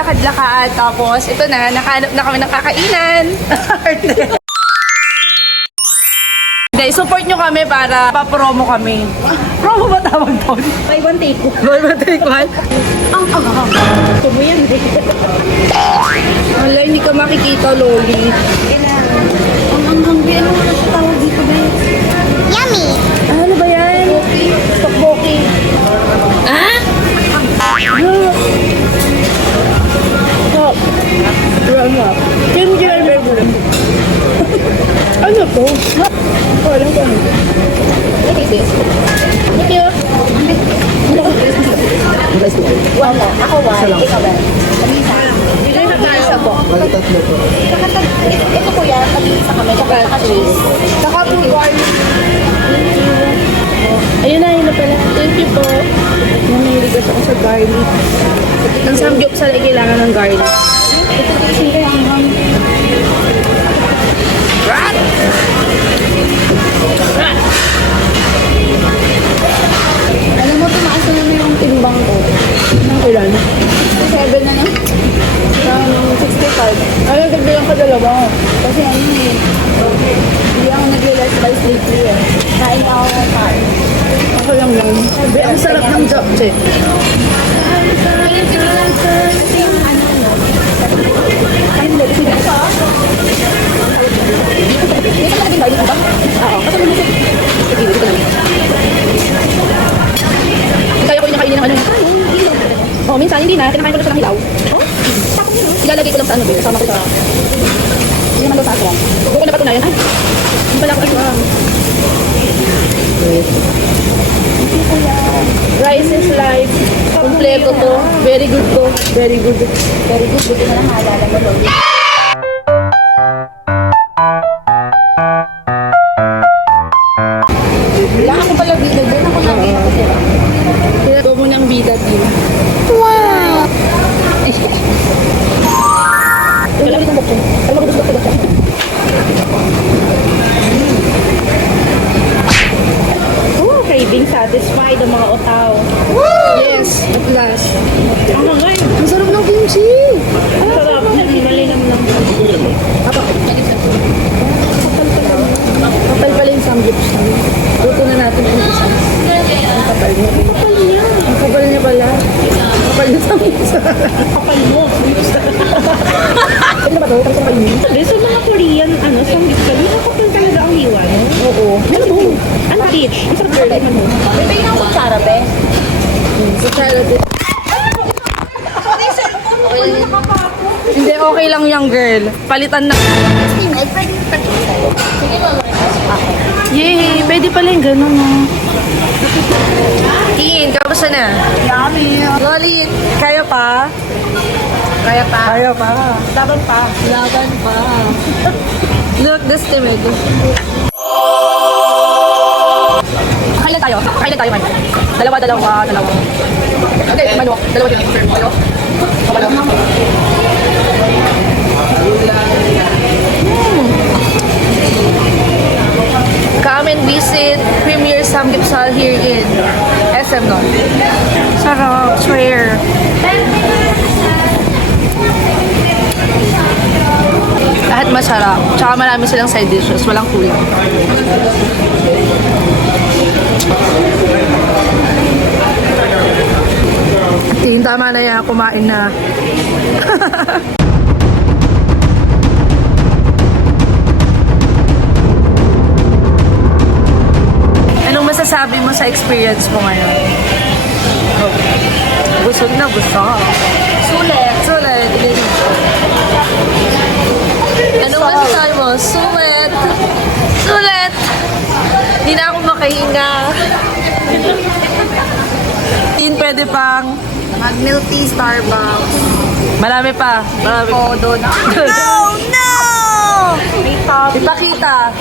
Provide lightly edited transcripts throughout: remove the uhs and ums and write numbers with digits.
maglakad-lakad. Tapos, ito na, nakahanap na kami ng kakainan. Hindi, support nyo kami para pa-promo kami. Promo ba tawag doon? Buy one take one. Buy one, take one? Ang. Ito mo yan, di. Wala, hindi ka makikita, Loli. Ang hungry. Ano mo na siya tawag dito, ba? Yummy! Ano ba yan? Tokboki. Stop. Drama. Ginger burger. Ano to? Wala ko. What is this? Thank you. Wala. Ako one. Ikaw ba? Bigay na tayo. Isa po. Ito po yan. Isa kami. Tsaka cheese. Saka po garlic. Ayun na, yun na pala. Thank you po. Namahilig ako sa garlic. Ang samgyup sa kailangan ng garlic. Ito po yung hanggang. Alam mo, tumaas na naman yung timbang ko. Ang ilan? 67 na na. Ng 65. Ay, nagbilang ka dalawa. Kasi ano eh. Hindi ako nag-less rice lately eh. Kain ako ng kain. Ako lang yan. Be, ang sarap ng japchae. Kaya ko yung nakainin ng ano. Oh, minsan hindi na. Kinakain ko na siya ng hilaw. Ilalagay ko lang sa ano, kasama ko sa... Hindi naman daw sa aswan. Buko na patunayan. Ay, hindi pala ako aswang. Rice is life. Kompleto to. Very good to. Very good. Very good. Buti na lang maalala mo doon. Wala ako pala bida. Doon ako nabida ko sila. Pinagawa mo ng bida din. Wow! Wala ko itong bukso. Alam ko gusto ko ba siya? Oh, craving satisfied ang mga otaw. Yes, at last. Ang hangay. Ang sarap ng kimchi. Ang sarap. Malinam lang. Kapal pala yung samgyups. Luto na natin yung isa. Ang kapal niya. Kapal niya. Ang kapal niya pala. Ang kapal niya samgyups. Kapal mo. Ano ba ito? Tapos ang kainin? Sabi, sa mga Korean, samgit ka, nakapal talaga ang hiwa, no? Oo. Ano to? Ano peach? Ang sarap girl. May tingnan ko kutsara, be. Sa salad. Hindi, okay lang yung girl. Palitan na. Yay! Pwede pala yung gano'n, no? Ian, kamusta na? Yummy. Loli, kaya pa? Kaya pa. Kaya pa. Laban pa. Laban pa. Look, this timid. Kailan tayo? Kailan tayo, man? Dalawa. Okay, mano. Dalawa din. Tayo. Come and visit Premier Samgyeopsal here in SM North. Sarap, swear. Lahat masarap. Tsaka marami silang side dishes. Walang kulang. Tingin, tama na yan. Kumain na. Anong masasabi mo sa experience mo ngayon? Busog na busog. Sulit. Sulit. Anong masasabi mo? Sulit. Sulit. Hindi na ako makahinga. Tin, pwede pang Mag-milk tea, Starbucks. marami pa. Marami. Oh, doon. No! No! May top. Ipakita.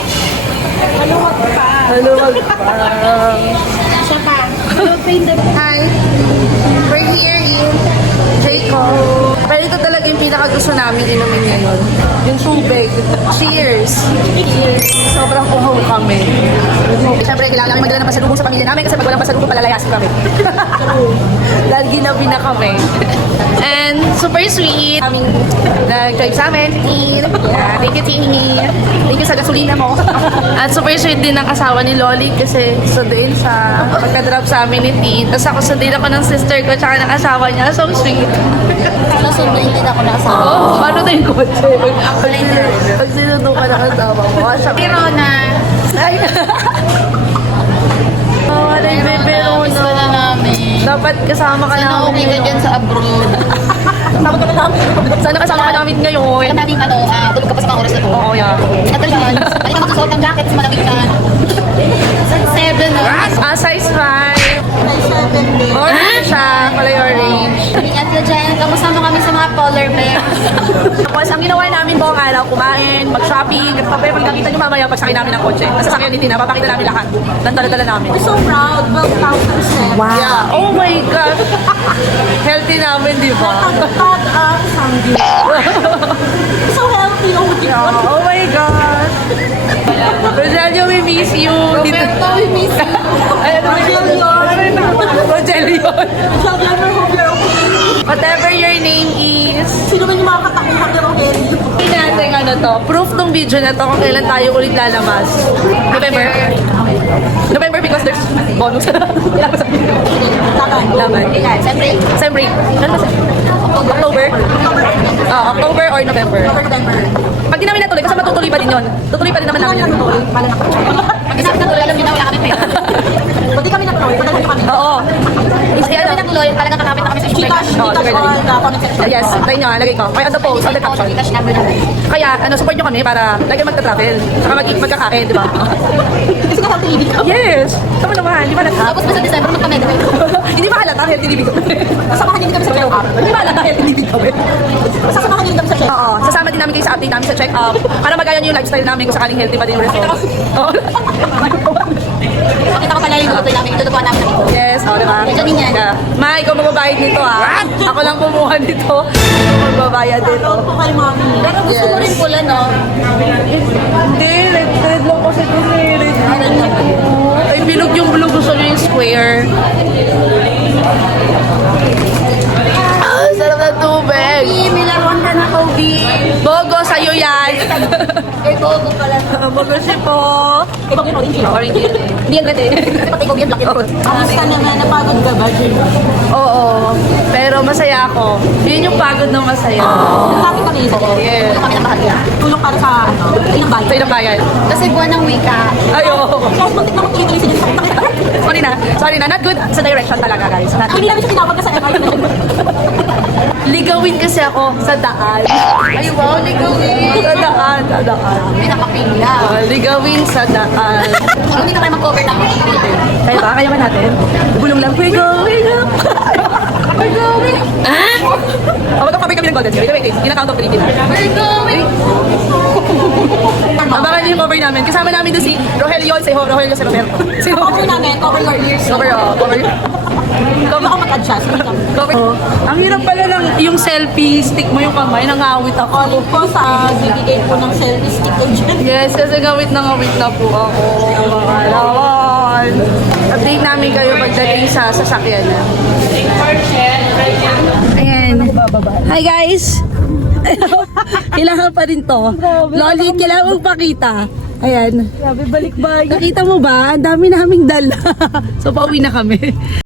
Maluwag pa. Maluwag pa. Siya pa. Maluwag pa yung dami. Hi. We're here in Draco. Pero ito talaga yung pinakagusto namin inumin ngayon. Yung tubig. Cheers! Cheers! Sobrang uhaw kami. Siyempre, kailangan namin magdala ng pasalubong sa pamilya namin kasi pag walang pasalubong, palalayasin kami. Dahil ginabi na kami. And super sweet. Nag-drive sa amin. Yeah, thank you, Tini. Thank you sa gasolina mo. At super sweet din ang asawa ni Loli kasi sundin siya. Pagka-drop sa amin ni Tin. Tapos ako sundin ako ng sister ko tsaka ng asawa niya. So sweet. Nasunduin din ako na asawa. Oh, paano na yung kotse? Pag sinundo ka ng asawa mo. Pero na, Ay! Oh, ano yung bebe miss ko na namin. Dapat kasama ka Sana okay ka namin. dyan sa abroad. Sana kasama ka namin ngayon. Alam natin tulog ka pa sa mga oras na to. Oo, yeah. Natalyan. Ay ka magsusuot ng jacket sa malamig ka. Size 7 na. Size 5. May 7 din. Or siya, pala your range. Ingat ka dyan. Kamusta mo kami sa mga polar bear? Tapos ang ginawa namin buong araw, kumain, mag-shopping, nagpapayo, pag nakita nyo mamaya pag sakay namin ng kotse. Nasa sakyan ni Tina, papakita namin lahat. Dala-dala namin. We're so proud. 12,000 steps. Yeah. Oh my God. Healthy namin, di ba? Tag ang sanggi. So healthy. Oh my God. Oh my God. Rogelio, we miss you. Roberto, we miss you. Ay, ano ba yun? Rogelio. Sabi namin, hope you're okay. Whatever your name is. Sino man yung mga katakuhan ng Rogelio? Hindi natin ano to. Proof tong video na to kung kailan tayo ulit lalabas. November. November because there's bonus. Kailan ba sabihin? Laban. Siyempre, Siyempre. Ano ba October? October or November. Pag di namin natuloy, kasi matutuloy pa din yun. Tutuloy pa din naman namin yun. pag isang natuloy, alam niyo na wala kami pera. Pwede kami natuloy. Pwede kami. Oo. Pag kami natuloy, talagang kakapit na kami sa Gcash. Oh, Gcash sugar on daddy. the comment section. Yes, tayo nyo, lagay ko. Kaya on the post, on the caption. Gcash number namin. Kaya, support nyo kami para lagi magta-travel. Saka magkakain, di ba? Kasi nga healthy living. Yes! Tama naman, di ba nata? Tapos pa sa December, magpa-medical. Hindi ba halata, healthy living kami? Sasamahan din kami sa check-up. Hindi ba halata, healthy living kami? Sasamahan din kami sa check-up. Oo, sasama din namin kayo sa update namin sa check-up. Para magaya nyo yung lifestyle namin kung sakaling healthy pa din yung result. Oo. Pakita ko pala yung luto namin. Itutubuan namin ito. Yes, oo, diba? Medyo din yan. Yeah. Ma, ikaw magbabayad nito ah. Ako lang kumuha nito. Ikaw magbabayad dito. Ito po kay mami. Pero gusto mo rin pula, no? Hindi, red lang kasi ito eh. Red lang. Ay, bilog yung blue. Gusto nyo yung square. Ah, sarap na tubig. May laruan ka na, Kobe. Bogo, sa'yo yan. Kay Bogo pala. Bogo siya po. Ikaw yung orange. Orange yun. Hindi yan red eh. Kasi pati Kobe yung black. Oo. Kamusta naman? Napagod ka ba, Jim? Oo. Pero masaya ako. Yun yung pagod na masaya. Sabi kami sa Yes. Tulong kami ng bahagya. tulong para sa ay ng bayan. Sa'yo na bayan. Kasi buwan ng wika. Ayo. Guys, muntik na magtuloy-tuloy sila sa kita. Sorry na. Not good sa direction talaga, guys. Not Hindi namin siya tinawag ka sa MRT. Ligawin kasi ako sa daan. Ay, wow, ligawin. Sa daan, sa daan. May nakapila. Ligawin sa daan. Hindi na kayo mag-cover ng Kaya ba? Kaya ba natin? Bulong lang, we're going up. We're going. Oh, magkakabi kami ng Golden Sphere. Wait. Kinakount of Pilipinas. We're going. Abangan niyo yung cover namin. Kasama namin doon si Rogelio, si Rogelio, si Roberto. Si Cover namin, cover your ears. Cover, cover. Hindi ako mag-adjust. Cover. Ang hirap pala lang yung selfie, stick mo yung kamay, nangawit ako. Calling po sa bibigay po ng selfie stick ko dyan. Yes, kasi gawit na po ako. Mga lawan. Update namin kayo pagdating sa sasakyan. Ayan. Hi guys! Kailangan pa rin to. Loli, kailangan mong pakita. Ayan. Grabe, balik-balik. Nakita mo ba? Ang dami naming dala. So, pauwi na kami.